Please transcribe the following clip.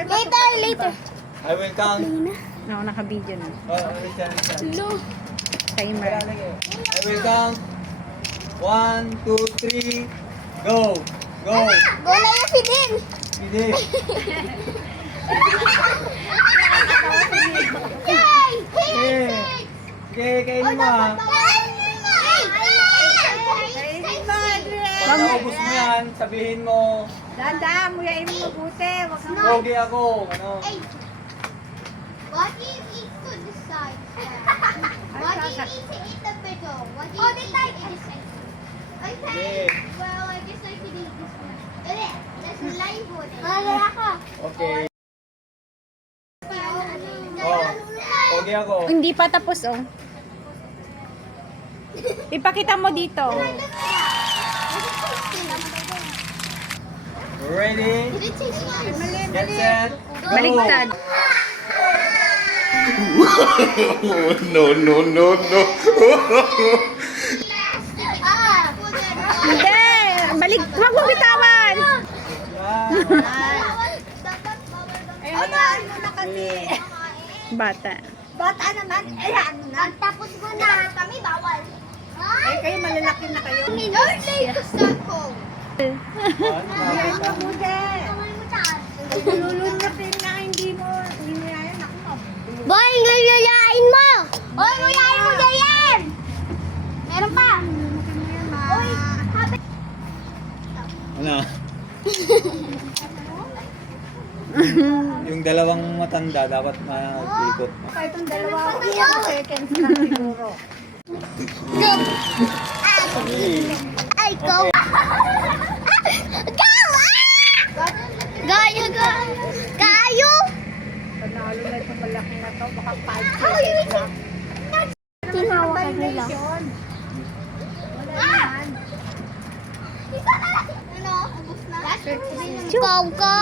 Later. I will count. No, naka-video na. Hello. Timer. I will count. 1, 2, 3. Go. Go. Go na yung Fidel. Sige. Yay! Sige. Sige, kainin mo ha. Pag naubos mo yan, sabihin mo, Danda, muyain mo mabuti. Wag kang pogi ako. Ano? What do you eat to decide? What do you eat to eat the middle? What do you eat to decide? Okay. Well, I just like to eat this one. That's live one. Ako. Okay. Oh, pogi ako. Hindi pa tapos, oh. Ipakita mo dito. Ready? Did it taste nice? Get set. Go. Baliktad. No, no, no, no. Hindi! Balik! Huwag mo bitawan! Ayun na kasi. Bata. Bata naman. Ayan na. Tapos mo na. Kami bawal. Ay, kayo malalaki na kayo. Minute to start home. Muyain mo mabuti. Kamay mo taas. Lulunapin na hindi mo yan. Ako. Boy, nguyayain mo! Boy, nguyayain mo ganyan! Meron pa! Boy, habi... Ano? Yung dalawang matanda dapat mag-ikot. Kahit itong dalawa, ilang seconds lang siguro. Go! Ay, go! Go! Gayo, go! Gayo! Panalo na itong malaki na to, baka 5 How you seconds lang. Tinawakan nila. Ano? Ubus na? Go, go!